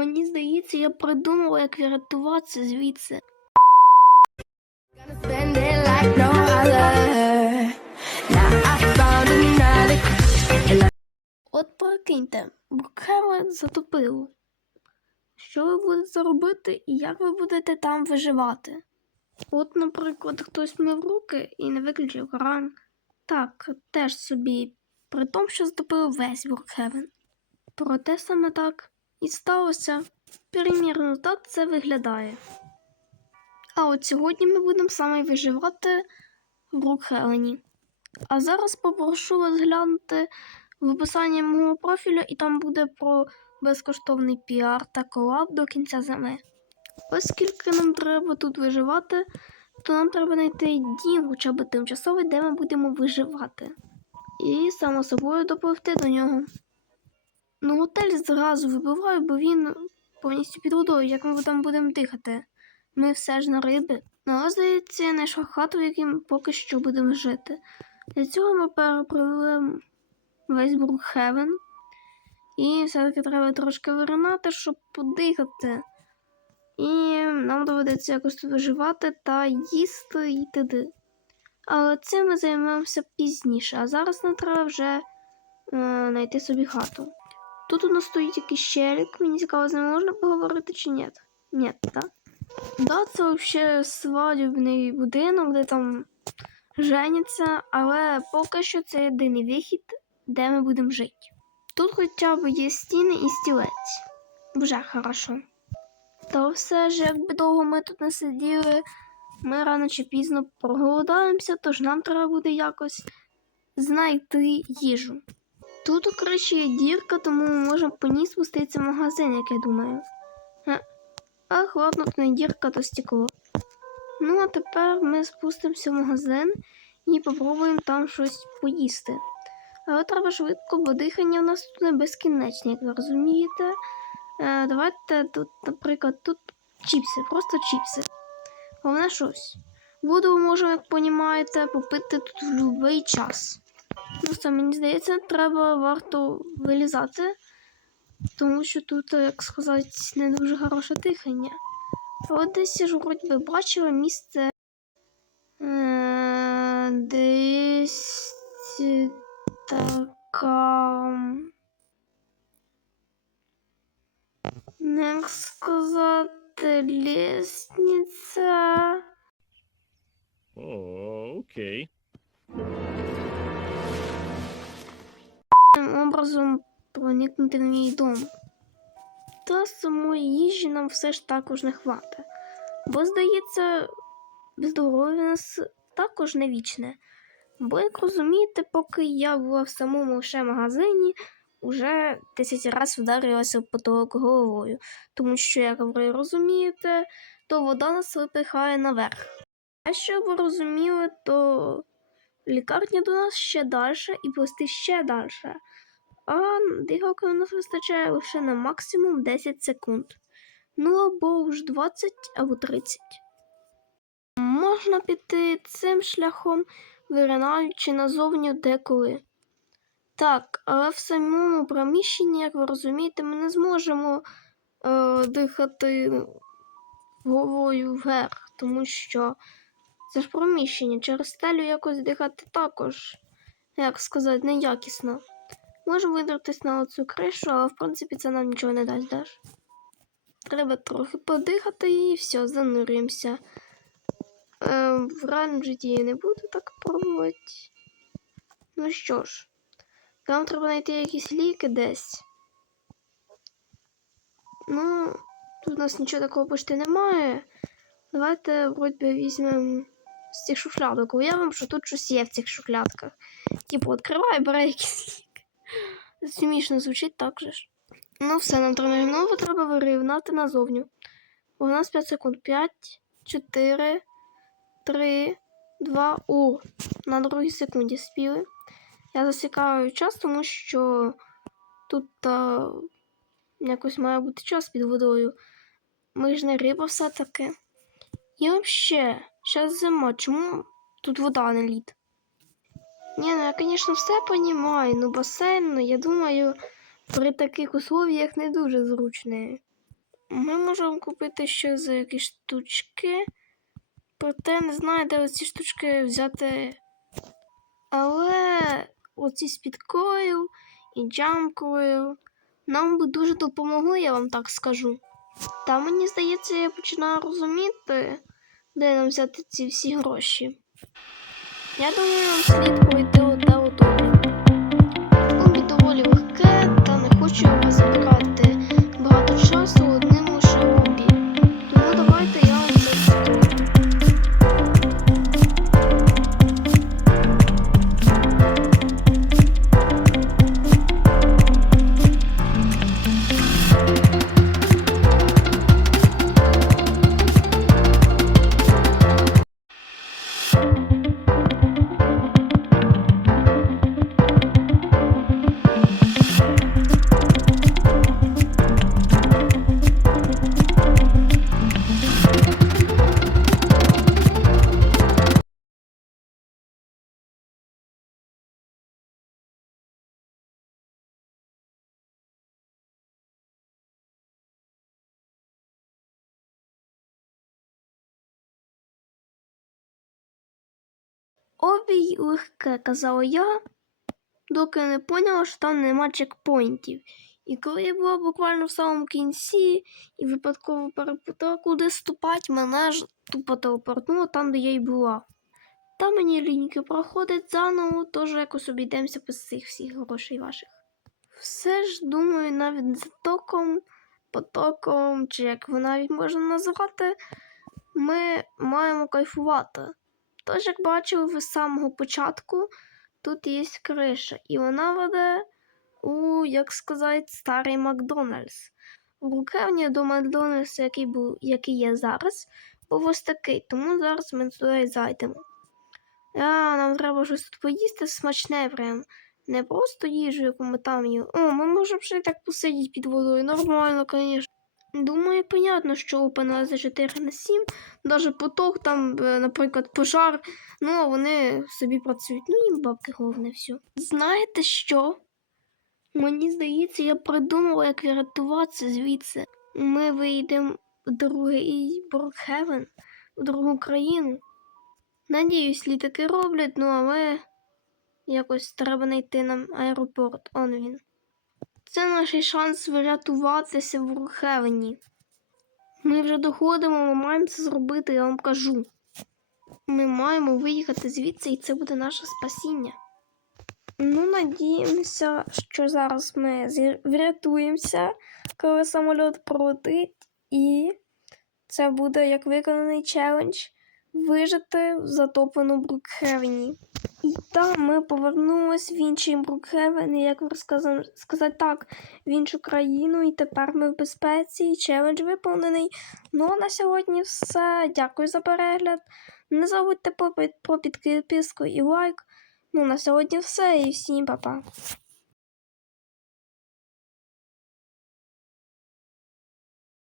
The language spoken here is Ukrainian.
Мені здається, я придумала, як врятуватися звідси. От прикиньте, Брукхевен затопило. Що ви будете робити і як ви будете там виживати? От, наприклад, хтось мив руки і не виключив кран. Так, теж собі, при тому, що затопило весь Брукхевен. Проте саме так і сталося. Примірно так це виглядає. А от сьогодні ми будемо саме виживати в Брукхевені. А зараз попрошу вас глянути в описанні мого профілю, і там буде про безкоштовний піар та колаб до кінця зими. Оскільки нам треба тут виживати, то нам треба знайти дім, хоча б тимчасовий, де ми будемо виживати. І само собою допливти до нього. Ну, готель зразу вибиваю, бо він повністю під водою, як ми там будемо дихати. Ми все ж на риби. Ну, але здається, я знайшла хату, в якій поки що будемо жити. Для цього ми перепливемо весь Брукхевен. І все-таки треба трошки виринати, щоб подихати. І нам доведеться якось тут виживати та їсти і т.д. Але цим ми займемося пізніше, а зараз нам треба вже е, знайти собі хату. Тут у нас стоїть якийсь щелік, мені цікаво, з ним можна поговорити чи ні? Ні, так? Да, це взагалі свадібний будинок, де там женяться, але поки що це єдиний вихід, де ми будемо жити. Тут хоча б є стіни і стілець. Вже хорошо. Та все ж, якби довго ми тут не сиділи, ми рано чи пізно проголодаємося, тож нам треба буде якось знайти їжу. Тут криші є дірка, тому ми можемо по ній спуститися в магазин, як я думаю. Ах, ладно, то не дірка, то стекло. Ну, а тепер ми спустимося в магазин і попробуємо там щось поїсти. Але треба швидко, бо дихання у нас тут не безкінечне, як ви розумієте. Е, давайте тут, наприклад, тут чіпси, просто чіпси. Головне щось. Воду ми можемо, як понімаєте, попити тут в будь-який час. Ну, це мені здається, треба варто вилізати, тому що тут, як сказати, не дуже хороше дихання. От десь я ж вроді би бачила місце. Е, десь така. Як сказати, лісниця. Oh, okay. Таким образом проникнути в мій дом. Та самої їжі нам все ж також не хватить. Бо, здається, здоров'я нас також не вічне. Бо, як розумієте, поки я була в самому лише магазині, уже 10 разів вдарилася в потолок головою. Тому що, як ви розумієте, то вода нас випихає наверх. А щоб ви розуміли, то лікарня до нас ще далі і плести ще далі. А дихалки у нас вистачає лише на максимум 10 секунд. Ну або ж 20 або 30. Можна піти цим шляхом, виринаючи назовні деколи. Так, але в самому приміщенні, як ви розумієте, ми не зможемо е, дихати головою вверх, тому що це ж приміщення. Через стелю якось дихати також, як сказати, неякісно. Можемо видертись на оцю кришу, але в принципі це нам нічого не дасть, даш. Треба трохи подихати і все, занурюємося. Е, в реальному житті я не буду так пробувати. Ну що ж, нам треба знайти якісь ліки десь. Ну, тут у нас нічого такого почти немає. Давайте вроді візьмемо з цих шуфлядок. Уявимо, що тут щось є в цих шухлядках. Типу, відкривай, бере якісь. Смішно звучить так же ж. Ну, все, нам терміново треба вирівнати назовню. У нас 5 секунд. 5, 4, 3, 2, у. На другій секунді спіли. Я засікаю час, тому що тут а, якось має бути час під водою. Ми ж не риба все-таки. І взагалі, зараз зима, чому тут вода не лід? Ні, ну я, звісно, все розумію, ну басейн, ну, я думаю, при таких условиях не дуже зручне. ми можемо купити ще за якісь штучки. Проте не знаю, де оці штучки взяти. Але оці з і джамкою нам би дуже допомогли, я вам так скажу. Та мені здається, я починаю розуміти, де нам взяти ці всі гроші. Я думаю, нам слід пройти одне одне. Обі доволі легке, та не хочу вас забирати багато часу Обій легке, казала я, доки не поняла, що там нема чекпоінтів. І коли я була буквально в самому кінці і випадково перепутала, куди ступати, мене ж тупо телепортнуло там, де я й була. Та мені ліньки проходить заново, тож якось обійдемося без цих всіх грошей ваших. Все ж думаю, навіть за током, потоком, чи як ви навіть можна назвати, ми маємо кайфувати. Тож, як бачили з самого початку, тут є криша, і вона веде у, як сказати, старий Макдональдс. Рукавні до Макдональдса, який був, який є зараз, був ось такий, тому зараз ми туди зайдемо. А, нам треба щось тут поїсти смачне прям. Не просто їжу, яку ми там їли. О, ми можемо ще так посидіти під водою. Нормально, звісно. Думаю, понятно, що OpenLS 4 на 7, навіть поток, там, е, наприклад, пожар, ну, а вони собі працюють. Ну, їм бабки головне все. Знаєте що? Мені здається, я придумала, як врятуватися звідси. Ми вийдемо в другий Брукхевен, в другу країну. Надіюсь, літаки роблять, ну але якось треба знайти нам аеропорт. Он він. Це наш шанс врятуватися в Брукхевені. Ми вже доходимо, ми маємо це зробити, я вам кажу. Ми маємо виїхати звідси, і це буде наше спасіння. Ну, надіємося, що зараз ми врятуємося, коли самоліт пролетить, і це буде як виконаний челендж вижити в затопленому Брукхевені. І там ми повернулись в інший Брукхевен, як сказати, сказати так, в іншу країну, і тепер ми в безпеці, і челендж виповнений. Ну, а на сьогодні все. Дякую за перегляд. Не забудьте про підписку і лайк. Ну, на сьогодні все, і всім па-па.